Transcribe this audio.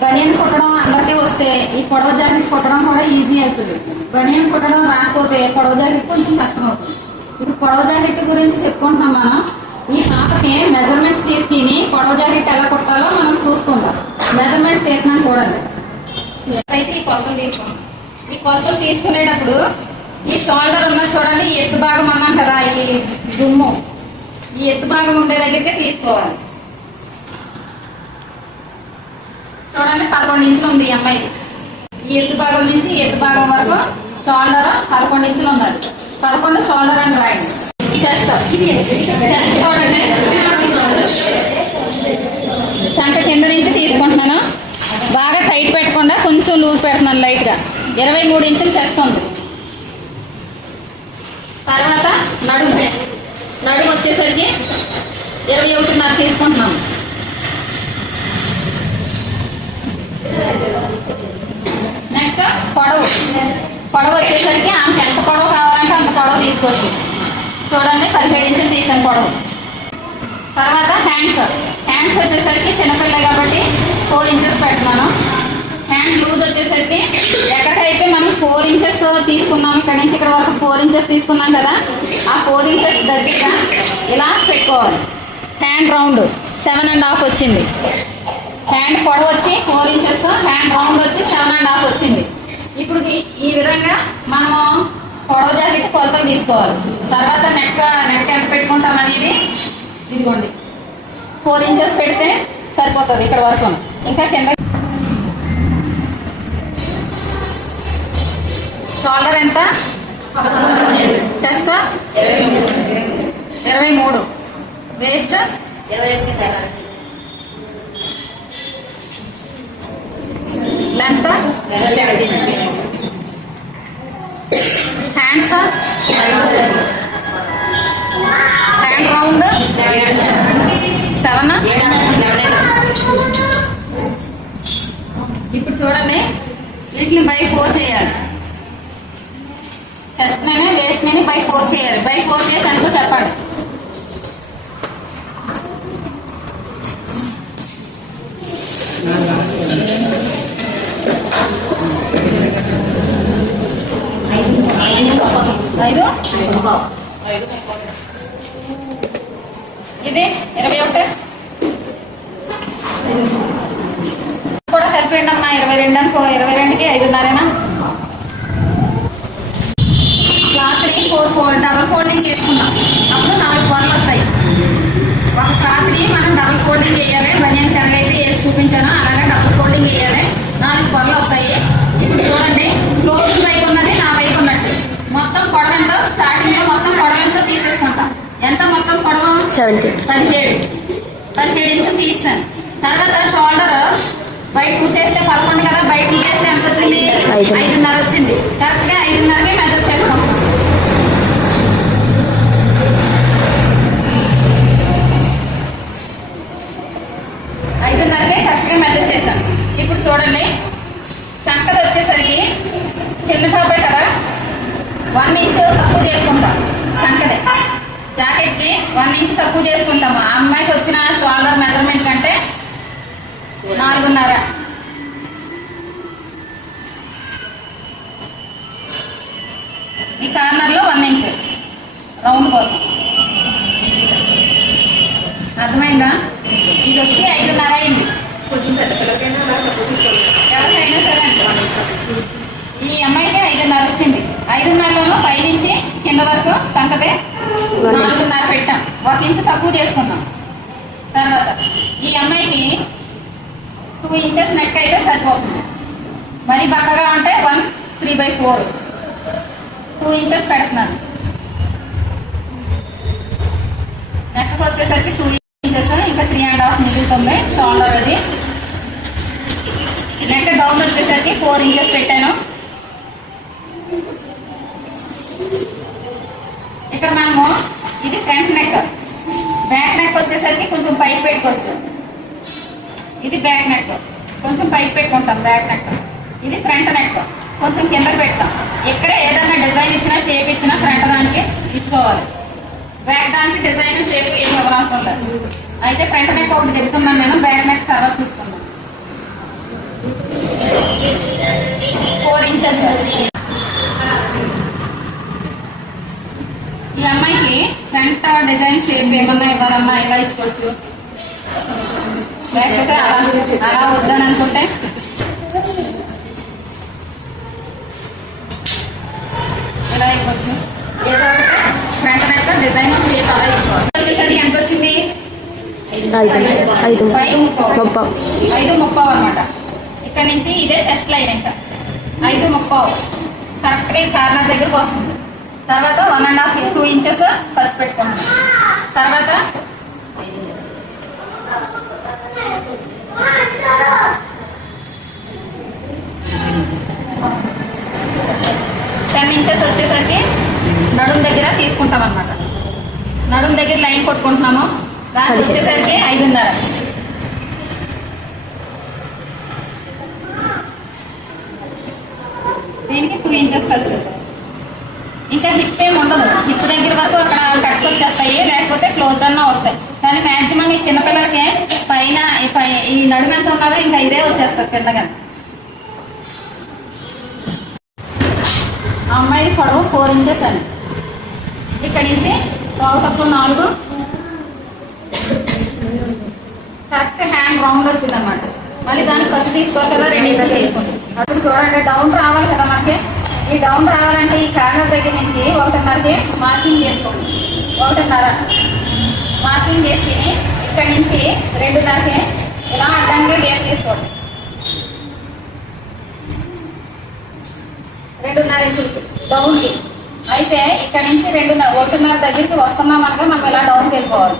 బనియన్ కుట్టడం అందరికీ వస్తే ఈ పొడవ జాకెట్ కుట్టడం కూడా ఈజీ అవుతుంది. బనియన్ కుట్టడం రాకపోతే పొడవ జాకెట్ కొంచెం కష్టం అవుతుంది ఇప్పుడు పొడవ జాకెట్ గురించి చెప్పుకుంటున్నాం మనం. ఈ పాపకి మెజర్మెంట్స్ తీసుకుని పొడవ జాకెట్ ఎలా కుట్టాలో మనం చూసుకుందాం. మెజర్మెంట్స్ తీసుకున్నాను చూడండి. అయితే ఈ కొలతలు తీసుకుందాం ఈ కొలతలు తీసుకునేటప్పుడు ఈ షోల్డర్ ఉన్న చూడండి ఈ ఎత్తు భాగం అన్నాం కదా ఈ దుమ్ము. ఈ ఎత్తు భాగం ఉండే దగ్గరికి తీసుకోవాలి. చూడండి పదకొండు ఇంచులు ఉంది ఈ అమ్మాయి. ఈ ఎత్తు భాగం నుంచి ఎత్తు భాగం వరకు షోల్డర్ పదకొండు ఇంచులు ఉన్నది. పదకొండు షోల్డర్ అని రాయండి చెస్ట్ చెస్ట్ చూడండి. చంక కింద నుంచి తీసుకుంటున్నాను. బాగా టైట్ పెట్టకుండా. కొంచెం లూజ్ పెడుతున్నాను లైట్గా. ఇరవై మూడు ఇంచులు చెస్ట్ ఉంది. తర్వాత నడుము. నడుము వచ్చేసరికి ఇరవై ఒకటిన్నర తీసుకుంటున్నాము పొడవు. పొడవు వచ్చేసరికి ఆమెకి ఎంత పొడవు కావాలంటే అంత పొడవు తీసుకోవచ్చు. చూడండి పదిహేడు ఇంచులు తీసాను పొడవు. తర్వాత హ్యాండ్స్. హ్యాండ్స్ వచ్చేసరికి చిన్నపిల్ల కాబట్టి ఫోర్ ఇంచెస్ పెట్టినాను హ్యాండ్ లూజ్ వచ్చేసరికి ఎక్కడికైతే మనం ఫోర్ ఇంచెస్ తీసుకున్నాం ఇక్కడ నుంచి ఇక్కడ వరకు ఫోర్ ఇంచెస్ తీసుకున్నాం కదా ఆ ఫోర్ ఇంచెస్ దగ్గర ఇలా పెట్టుకోవాలి. Hand round seven and half వచ్చింది. హ్యాండ్ పొడవు వచ్చి ఫోర్ ఇంచెస్ హ్యాండ్ రౌండ్ వచ్చి సెవెన్ అండ్ హాఫ్ విధంగా మనము పొడవు జాకెట్ కొలతలు తీసుకోవాలి. తర్వాత నెక్ నెక్ ఎంత పెట్టుకుంటాం అనేది ఇదిగోండి. ఫోర్ ఇంచెస్ పెడితే సరిపోతుంది ఇక్కడ వరకు. ఇంకా కింద షోల్డర్ ఎంత? చెస్ట్ ఇరవై మూడు. వేస్ట్ చూడండి వీటిని బై ఫోర్ చేయాలి. చెస్ట్ వేస్ట్ని బై ఫోర్ చేయాలి. బై ఫోర్ చేసి అనుకో చెప్పండి ఐదు? ఇది? ఇరవై ఒకటి? కలిపండి అమ్మా ఇరవై రెండు అనుకో ఇరవై రెండుకి ఐదున్నరేనా? క్లాత్ని ఫోర్ ఫోల్డ్ డబుల్ ఫోల్డింగ్ చేసుకుందాం. అప్పుడు నాలుగు పొరలు వస్తాయి. ఒక క్లాత్ని మనం డబుల్ ఫోల్డింగ్ చేయాలి. బనియన్ కర్రలు అయితే వేసి చూపించాను. అలాగే డబుల్ ఫోల్డింగ్ చేయాలి. నాలుగు పొరలు వస్తాయి. ఇప్పుడు చూడండి క్లోజ్ వైపు ఉన్నది నా వైపు ఉన్నట్టు మొత్తం పొడవంతో స్టార్టింగ్లో మొత్తం పొడవంతో తీసేసుకుంటాం. ఎంత మొత్తం పొడవ? పదిహేడు. పదిహేడు ఇంచులు తీస్తాను. తర్వాత షోల్డర్ బయట కూర్చేస్తే పదకొండు కదా బయట కూర్చేస్తే ఎంత వచ్చింది? ఐదు. ఐదున్నర వచ్చింది. కరెక్ట్గా ఐదున్నరకి మెజర్ చేసుకుంటాం ఐదున్నరకే కరెక్ట్గా మెజర్ చేశాను ఇప్పుడు చూడండి చంకది వచ్చేసరికి చిన్న పాపే కదా? వన్ ఇంచ్ తక్కువ చేసుకుంటాం. చంకదే జాకెట్కి వన్ ఇంచ్ తక్కువ చేసుకుంటాము ఆ అమ్మాయికి వచ్చిన షోల్డర్ మెజర్మెంట్ కంటే నాలుగున్నర. ఈ కార్నర్లో వన్ ఇంచ్. రౌండ్ కోసం. అర్థమైందా? ఇది వచ్చి ఐదున్నర అయింది. ఎవరికైనా సరే ఈ అమ్మాయికి ఐదున్నర వచ్చింది. ఐదున్నరలోనూ పైనుంచి కింద వరకు చంకతే నాలుగున్నర పెట్టాం. ఒక ఇంచు తక్కువ చేసుకున్నాం. తర్వాత ఈ అమ్మాయికి టూ ఇంచెస్ నెక్ అయితే సరిపోతుంది. మరి బక్కగా ఉంటే one three by four two inches పెడుతున్నాను. నెక్కి వచ్చేసరికి టూ ఇంచెస్ ఇంకా త్రీ అండ్ హాఫ్ మిగులుతుంది షోల్డర్ అది. నెక్ డౌన్ వచ్చేసరికి ఫోర్ ఇంచెస్ పెట్టాను. ఇక్కడ మనము ఇది ఫ్రంట్ నెక్ బ్యాక్ నెక్ వచ్చేసరికి కొంచెం పైకి పెట్టుకోవచ్చు. ఇది బ్యాక్ నెక్. కొంచెం పైకి పెట్టుకుంటాం బ్యాక్ నెక్. ఇది ఫ్రంట్ నెక్. కొంచెం కింద పెడతాం. ఇక్కడ ఏదైనా డిజైన్ ఇచ్చినా షేప్ ఇచ్చినా ఫ్రంట్ దానికి ఇచ్చుకోవాలి. బ్యాక్ దానికి డిజైన్ షేప్ ఏం అవసరం లేదు. అయితే ఫ్రంట్ నెక్ ఒకటి చెప్తున్నాను నేను బ్యాక్ నెక్ తర్వాత చూస్తున్నాను ఫోర్ ఇంచెస్. ఈ అమ్మాయికి ఫ్రంట్ డిజైన్ షేప్ ఏమన్నా ఇవ్వాలన్నా ఇలా ఇచ్చుకోవచ్చు. లేకపోతే అలా అలా వద్దని అనుకుంటే ఇలా ఇవ్వచ్చు ఏదో ఫ్రంట్ డిజైన్ షేప్ అలా వచ్చేసరికి ఎంత వచ్చింది ఐదు ముప్పావు ఐదు ముప్పావు అనమాట ఇక్కడ నుంచి ఇదే చెస్ట్ లైన్ ఇంకా ఐదు ముప్పావు కరెక్ట్గా కార్నర్ దగ్గరకు వస్తుంది తర్వాత one and half two inches ఖర్చు పెట్టుకున్నాం తర్వాత తీసుకుంటాం అనమాట నడుం దగ్గర లైన్ కొట్టుకుంటున్నాము. దానికి వచ్చేసరికి ఐదున్నర. దీనికి టూ ఇంచెస్ కలిసి ఇంకా జిప్ ఏమి ఉండదు. హిప్ దగ్గర వరకు అక్కడ కట్స్ వచ్చేస్తాయి లేకపోతే క్లోత్ అన్నా వస్తాయి. కానీ మాక్సిమం ఈ చిన్నపిల్లలకి పైన ఈ నడుము ఎంత ఉన్నదో ఇంకా ఇదే వచ్చేస్తుంది కిందగా. ఆ అమ్మాయి పొడవు ఫోర్ ఇంచెస్ అని. ఇక్కడి నుంచి పావు తక్కువ నాలుగు. కరెక్ట్ హ్యాండ్ రౌండ్ వచ్చింది అనమాట మళ్ళీ దానికి ఖర్చు తీసుకోవాలి కదా రెండు ఇంచులు తీసుకుంటాం అప్పుడు చూడండి డౌన్ రావాలి కదా మనకి ఈ డౌన్ రావాలంటే ఈ కార్నర్ దగ్గర నుంచి ఒకటిన్నరకి మార్కింగ్ చేసుకోండి. ఒకటిన్నర. మార్కింగ్ చేసుకుని ఇక్కడి నుంచి రెండున్నరకి ఇలా అడ్డంగా గేర్ తీసుకోండి. రెండున్నర ఇంచులకి డౌన్కి అయితే ఇక్కడ నుంచి రెండున్నర ఒకటిన్నర దగ్గరికి వస్తున్నాం అనగా మనం ఇలా డౌన్కి వెళ్ళిపోవాలి?